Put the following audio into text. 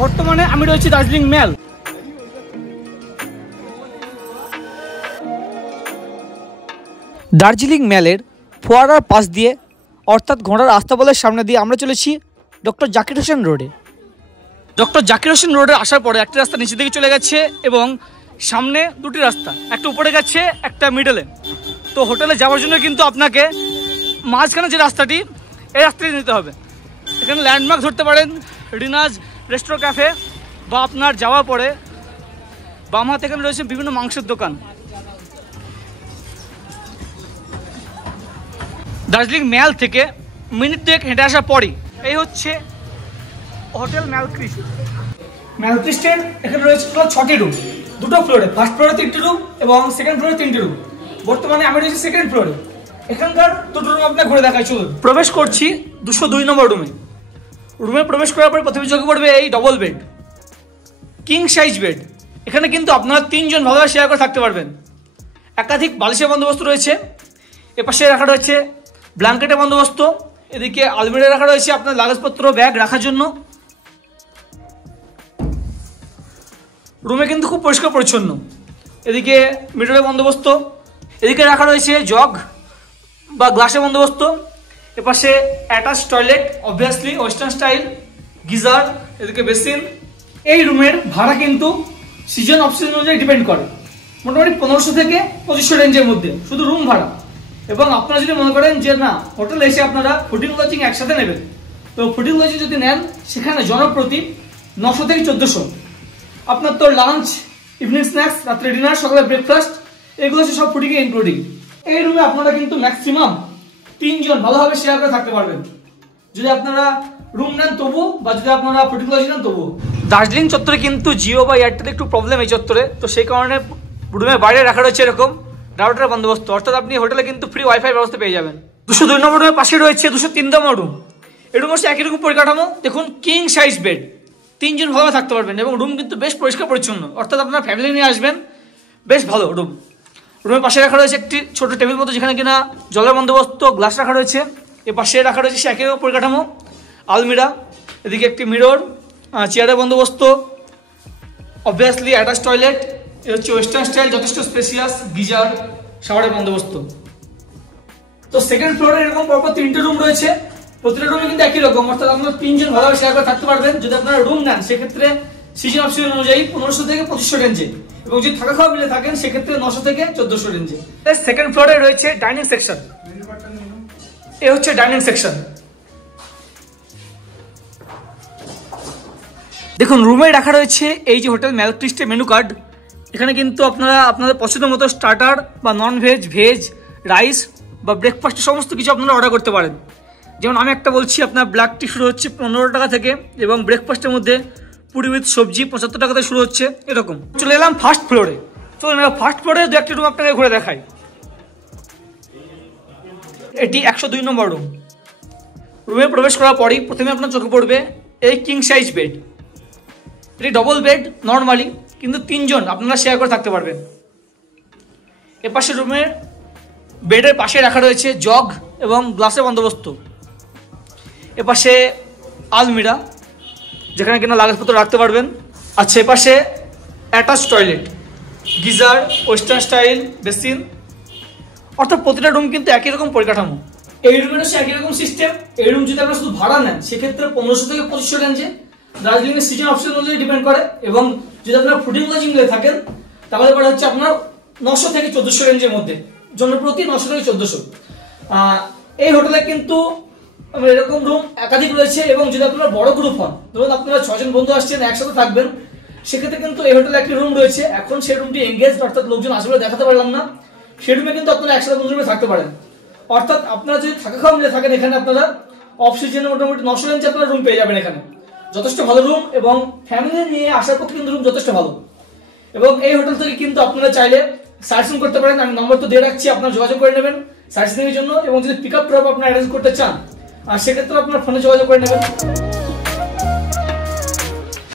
বর্তমানে আমি রয়েছি দার্জিলিং মেল। দার্জিলিং মেলের ফোয়ারার পাশ দিয়ে অর্থাৎ ঘোড়ার আস্তাবলের সামনে দিয়ে আমরা চলেছি ডক্টর জাকির হোসেন রোডে। ডক্টর জাকির হোসেন রোডে আসার পরে একটা রাস্তা নিচে দিকে চলে গেছে এবং সামনে দুটি রাস্তা, একটা উপরে গেছে একটা মিডলে। তো হোটেলে যাওয়ার জন্য কিন্তু আপনাকে মাঝখানে যে রাস্তাটি, এই রাস্তাটি নিতে হবে। এখানে ল্যান্ডমার্ক ধরতে পারেন রিনাজ রেস্টুরেন্ট ক্যাফে, বা আপনার যাওয়ার পরে বাম হাতে এখানে রয়েছে বিভিন্ন মাংসের দোকান। দার্জিলিং মেল থেকে মিনিট 2 হেঁটে আসার পরই এই হচ্ছে হোটেল ম্যালক্রিস্ট। ম্যালক্রিস্টের এখানে রয়েছে টোটাল 6টি রুম, দুটো ফ্লোরে। ফার্স্ট ফ্লোরে 3টি রুম এবং সেকেন্ড ফ্লোরে 3টি রুম। বর্তমানে আমি রয়েছি সেকেন্ড ফ্লোরে। এখানকার দুটো রুম আপনাকে ঘুরে দেখাই। চলুন, প্রবেশ করছি 202 নম্বর রুমে। রুমে প্রবেশ করার পরে প্রথমে চোখে পড়বে এই double bed, king size bed. এখানে কিন্তু আপনারা 3 জন ভালোভাবে শেয়ার করে থাকতে পারবেন। একাধিক বালিশের বন্দোবস্ত রয়েছে। এপাশে রাখা রয়েছে ব্ল্যাঙ্কেটের বন্দোবস্ত। এদিকে আলমিরা রাখা রয়েছে আপনার লাগেজপত্র ব্যাগ রাখার জন্য। রুমে কিন্তু খুব পরিষ্কার পরিচ্ছন্ন। এদিকে মিটারের বন্দোবস্ত, এদিকে রাখা রয়েছে জগ বা গ্লাসের বন্দোবস্ত। এপাশে attach toilet, obviously western style, geyser, এদিকে বেসিন। এই রুমের ভাড়া কিন্তু সিজন অফ সিজন অনুযায়ী ডিপেন্ড করে। মোটামুটি 1500 থেকে 2500 রেঞ্জের মধ্যে শুধু রুম ভাড়া। এবং আপনারা যদি মনে করেন যে না, হোটেলে এসে আপনারা ফুডিং লজিং একসাথে নেবেন, তো ফুডিং লজিং যদি নেন সেখানে জনপ্রতি 900 থেকে 1400। আপনার তো লাঞ্চ, ইভিনিং স্ন্যাক্স, রাত্রে ডিনার, সকালে ব্রেকফাস্ট, এগুলো হচ্ছে সব ফুডিংয়ে ইনক্লুডিং। এই রুমে আপনারা কিন্তু ম্যাক্সিমাম 3 জন ভালোভাবে শেয়ার করে থাকতে পারবেন যদি আপনারা রুম নেন তবু, বা যদি আপনারা ফুডিং লজিং নেন তবু। দার্জিলিং চত্বরে কিন্তু জিও বা এয়ারটেল একটু প্রবলেম এই চত্বরে, তো সেই কারণে রুমের বাইরে রাখা রয়েছে এরকম রাউটার বন্দোবস্ত। অর্থাৎ আপনি হোটেলে কিন্তু ফ্রি ওয়াইফাই ব্যবস্থা পেয়ে যাবেন। 202 নম্বর রুমের পাশে রয়েছে 203 নম্বর রুম। এই রুম হচ্ছে একই রকম পরিকাঠামো। দেখুন, কিং সাইজ বেড, 3 জন ভালোভাবে থাকতে পারবেন এবং রুম কিন্তু বেশ পরিষ্কার পরিচ্ছন্ন। অর্থাৎ আপনার ফ্যামিলি নিয়ে আসবেন, বেশ ভালো রুম। রুমের পাশে রাখা রয়েছে একটি ছোট টেবিল মতো, যেখানে কিনা জলের বন্দোবস্ত, গ্লাস রাখা রয়েছে। এর পাশে রাখা রয়েছে সে একই রকম পরিকাঠামো, আলমিরা, এদিকে একটি মিরর, চেয়ারের বন্দোবস্ত, অবভিয়াসলি অ্যাটাচ টয়লেট। এ হচ্ছে ওয়েস্টার্ন স্টাইল, যথেষ্ট স্পেসিয়াস, গিজার, শাওয়ারের বন্দোবস্ত। তো সেকেন্ড ফ্লোরে এরকম পরপর 3টে রুম রয়েছে। প্রতিটা রুমে কিন্তু একই রকম, অর্থাৎ আপনারা 3 জন ভালোভাবে শেয়ার করে থাকতে পারবেন। যদি আপনারা রুম নেন সেক্ষেত্রে সিজন অফ সিজন অনুযায়ী 1500 থেকে 2500 রেঞ্জে, এবং যদি থাকা খাওয়া মিলে থাকেন সেক্ষেত্রে 900 থেকে 1400 রেঞ্জে। সেকেন্ড ফ্লোরে রয়েছে ডাইনিং সেকশন। এ হচ্ছে ডাইনিং সেকশন। দেখুন, রুমে রাখা রয়েছে এই যে হোটেল ম্যালক্রিস্টের মেনু কার্ড। এখানে কিন্তু আপনারা আপনাদের পছন্দের মতো স্টার্টার বা নন ভেজ, ভেজ, রাইস বা ব্রেকফাস্ট সমস্ত কিছু আপনারা অর্ডার করতে পারেন। যেমন আমি একটা বলছি, আপনার ব্ল্যাক টি শুরু হচ্ছে 15 টাকা থেকে, এবং ব্রেকফাস্টের মধ্যে পুরি উইথ সবজি 75 টাকা থেকে শুরু হচ্ছে। এরকম চলে এলাম ফার্স্ট ফ্লোরে। চলুন ফার্স্ট ফ্লোরে 2-1টি রুম আপনাকে ঘুরে দেখাই। এটি 102 নম্বর রুম। রুমে প্রবেশ করার পরই প্রথমে আপনার চোখে পড়বে এই কিং সাইজ বেড। এটি ডবল বেড নর্মালি, কিন্তু 3 জন আপনারা শেয়ার করে থাকতে পারবেন। এপাশে রুমের বেডের পাশে রাখা রয়েছে জগ এবং গ্লাসের বন্দোবস্ত। এপাশে আলমিরা, যেখানে কিনা লাগেজপত্র রাখতে পারবেন। আচ্ছা, এপাশে attach toilet, geyser, western style, basin. অর্থাৎ প্রতিটা রুম কিন্তু একই রকম পরিকাঠামো। এই রুমের হচ্ছে একই রকম সিস্টেম। এই রুম যদি আপনারা শুধু ভাড়া নেন সেক্ষেত্রে 1500 থেকে 2500 রেঞ্জে। দার্জিলিং এর সিজন অপশন অনুযায়ী ডিপেন্ড করে। এবং যদি আপনারা ফুডিং লজিং নিয়ে থাকেন তাহলে পরে হচ্ছে আপনার 900 থেকে 1400 রেঞ্জের মধ্যে, জনপ্রতি 900 থেকে 1400। এই হোটেলে কিন্তু এরকম রুম একাধিক রয়েছে। এবং যদি আপনারা বড় গ্রুপ হন, ধরুন আপনারা 6 জন বন্ধু আসছেন, একসাথে থাকবেন, সেক্ষেত্রে কিন্তু এই হোটেলে একটি রুম রয়েছে। এখন সেই রুমটি এনগেজ, অর্থাৎ লোকজন আসলে দেখাতে পারলাম না। সেই রুমে কিন্তু আপনারা একসাথে বন্ধু রুমে থাকতে পারেন। অর্থাৎ আপনারা যদি থাকা খাওয়া মিলে থাকেন, এখানে আপনারা অফ সিজনে মোটামুটি 900 রেঞ্জে আপনারা রুম পেয়ে যাবেন। এখানে যথেষ্ট ভালো রুম, এবং ফ্যামিলি নিয়ে আসার পক্ষে কিন্তু রুম যথেষ্ট ভালো। এবং এই হোটেল থেকে কিন্তু আপনারা চাইলে সার্চিং করতে পারেন। আমি নম্বর তো দিয়ে রাখছি, আপনারা যোগাযোগ করে নেবেন সার্চিং এর জন্য। এবং যদি পিক আপ ড্রপ আপনারা অ্যারেঞ্জ করতে চান, আর সেক্ষেত্রে আপনারা ফোনে যোগাযোগ করে নেবেন।